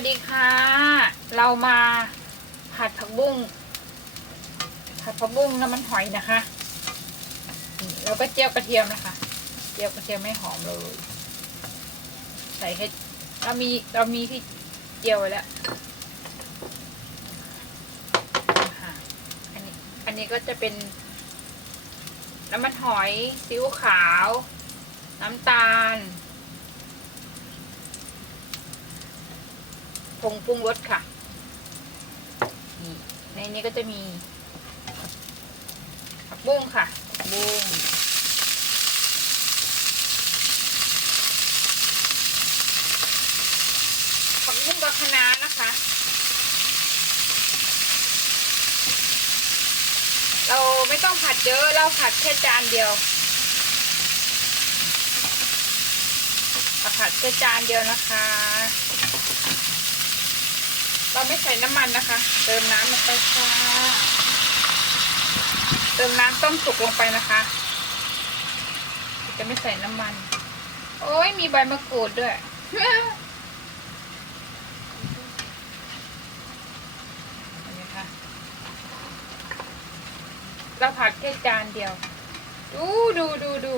วัสดีค่ะ เรามาผัดผักบุ้งผัดผักบุ้งน้ำมันหอยนะคะนี่แล้วก็เจียวกระเทียมนะคะ เจียวกระเทียมไม่หอมเลย ใส่แค่เรามีเรามีที่เจียวไว้แล้วอันนี้อันนี้ก็จะเป็นน้ำมันหอยซีอิ๊วขาว น้ำตาล ผงปรุงรสค่ะนี่ในนี้ก็จะมี ผักบุ้งค่ะผักบุ้งผักบุ้งกับคะน้านะคะ เราไม่ต้องผัดเยอะเราผัดแค่จานเดียวผัดแค่จานเดียวนะคะ เราไม่ใส่น้ำมันนะคะ เติมน้ำลงไปค่ะ เติมน้ำต้มสุกลงไปนะคะ จะไม่ใส่น้ำมัน โอ้ยมีใบมะกรูดด้วยเห็นไหมคะเราผัดแค่จานเดียว ดูดูดูดู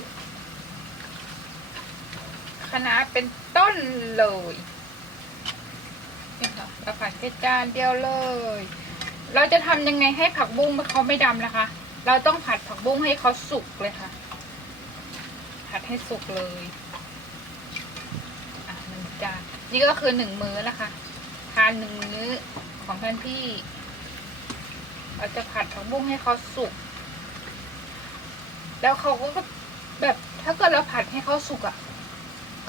คณะเป็นต้นเลย เราผัดแค่จานเดียวเลย เราจะทำยังไงให้ผักบุ้งเขาไม่ดำนะคะ เราต้องผัดผักบุ้งให้เขาสุกเลยค่ะ ผัดให้สุกเลยอะหนึ่งจานนี่ก็คือหนึ่งมื้อนะคะ ทานหนึ่งมื้อของท่านพี่ เราจะผัดผักบุ้งให้เขาสุก แล้วเขาก็แบบถ้าเกิดเราผัดให้เขาสุกอะ่ะ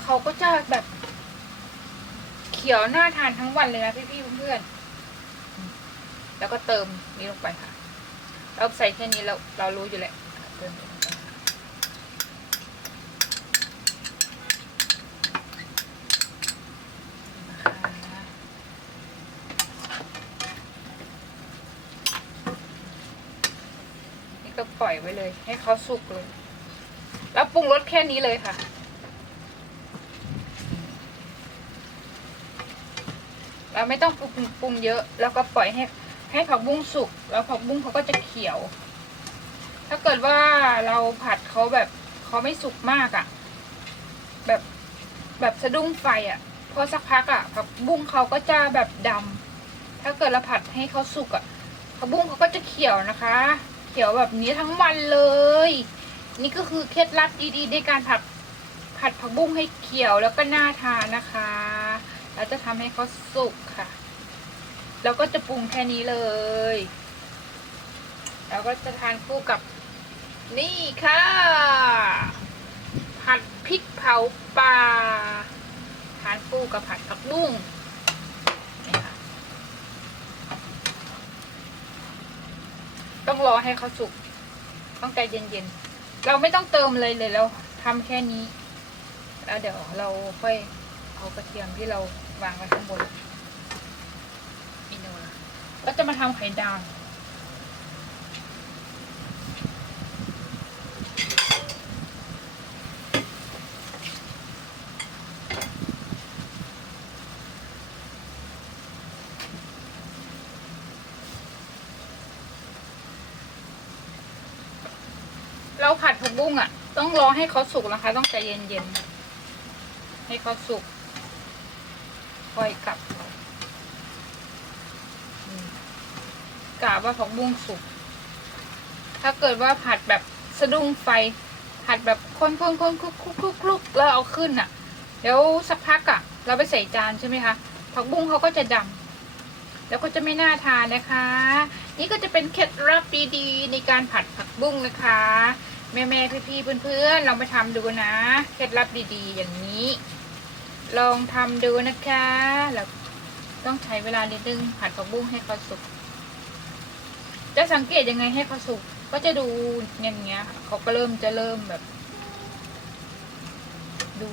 เขาก็จะแบบ ขียวน่าทานทั้งวันเลยนะพี่ๆเพื่อนๆแล้วก็เติมนี้ลงไปค่ะ เราใส่แค่นี้เราเรารู้อยู่แหละเติมลงไปค่ะนะคะนี่ก็ปล่อยไว้เลย ให้เขาสุกเลย แล้วปรุงรสแค่นี้เลยค่ะ เราไม่ต้องปรุงปรุงเยอะ แล้วก็ปล่อยให้ให้ผักบุ้งสุก แล้วผักบุ้งเขาก็จะเขียว ถ้าเกิดว่าเราผัดเขาแบบเขาไม่สุกมากอะ่ะ แบบแบบสะดุ้งไฟอะ่ะพอสักพักอะ่ะผักบุ้งเขาก็จะแบบดำถ้าเกิดเราผัดให้เขาสุกอะ่ะผักบุ้งเขาก็จะเขียวนะคะ เขียวแบบนี้ทั้งวันเลย นี่ก็คือเคล็ดลับดีๆในการผัดผัดผักบุ้งให้เขียวแล้วก็น่าทานนะคะ เราจะทำให้เขาสุกค่ะ แล้วก็จะปรุงแค่นี้เลย แล้วก็จะทานคู่กับนี่ค่ะ ผัดพริกเผาปลาทานคู่กับผัดผักบุ้งนี่ค่ะ ต้องรอให้เขาสุก ต้องใจเย็นๆ เราไม่ต้องเติมเลยเลยเราทำแค่นี้ แล้วเดี๋ยวเราค่อย เอากระเทียมที่เราวางไว้ข้างบนมิโนละก็จะมาทำไข่ดาวเราผัดผักบุ้งอะ ต้องรอให้เขาสุกนะคะ ต้องใจเย็นๆให้เขาสุก ค่อยกลับอืมกะว่าผักบุ้งสุก ถ้าเกิดว่าผัดแบบสะดุ้งไฟ ผัดแบบคนคนคนคลุกคลุกคลุกคลุกแล้วเอาขึ้นอะ เดี๋ยวสักพักอะ เราไปใส่จานใช่ไหมคะ ผักบุ้งเขาก็จะดำแล้วก็จะไม่น่าทานนะคะ นี่ก็จะเป็นเคล็ดลับดีๆในการผัดผักบุ้งนะคะ แม่ๆพี่ๆเพื่อนๆลองไปทำดูนะ เคล็ดลับดีๆ อย่างนี้ ลองทำดูนะคะแล้วต้องใช้เวลานิดนึงผัดผักบุ้งให้เขาสุก จะสังเกตยังไงให้เขาสุก ก็จะดูอย่างเงี้ย เขาก็เริ่มจะเริ่มแบบ ดู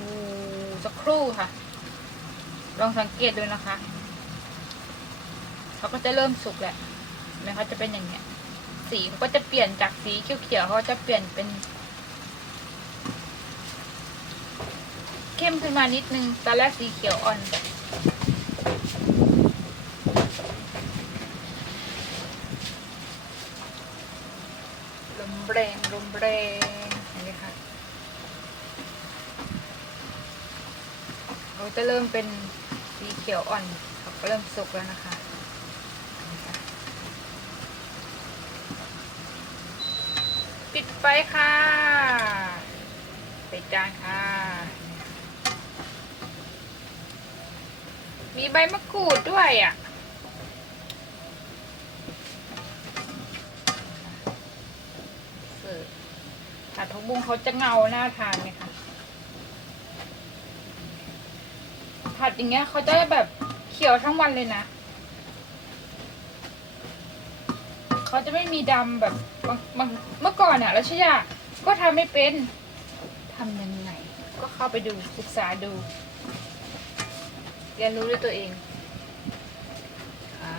สักครู่ค่ะ ลองสังเกตดูนะคะ เขาก็จะเริ่มสุกแหละนไหมเขาจะเป็นอย่างเงี้ย สีเขาก็จะเปลี่ยนจากสีเขียวๆเขาจะเปลี่ยนเป็น เข้มขึ้นมานิดนึงตอนแรกสีเขียวอ่อน ลมแรงลมแรงนี่ค่ะเราจะเริ่มเป็นสีเขียวอ่อนก็เริ่มสุกแล้วนะคะปิดไฟค่ะ ไปจานค่ะ มีใบมะกรูดด้วยอะ เสิร์ฟผัดผักบุ้งเขาจะเงาหน้าทานเลยค่ะผัดอย่างเงี้ยเขาจะแบบเขียวทั้งวันเลยนะเขาจะไม่มีดำแบบบางบางเมื่อก่อนอะรัชยาก็ทำไม่เป็นทำยังไง ก็เข้าไปดูศึกษาดู เรียนรู้ด้วยตัวเองอ่า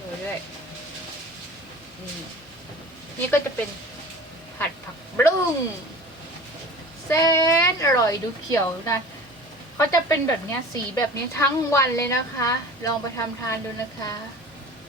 ดูด้วยนี่นี่ก็จะเป็นผัดผักบุ้งแสนอร่อยดูเขียวนะเขาจะเป็นแบบเนี้ยสีแบบนี้ทั้งวันเลยนะคะ ลองไปทำทานดูนะคะ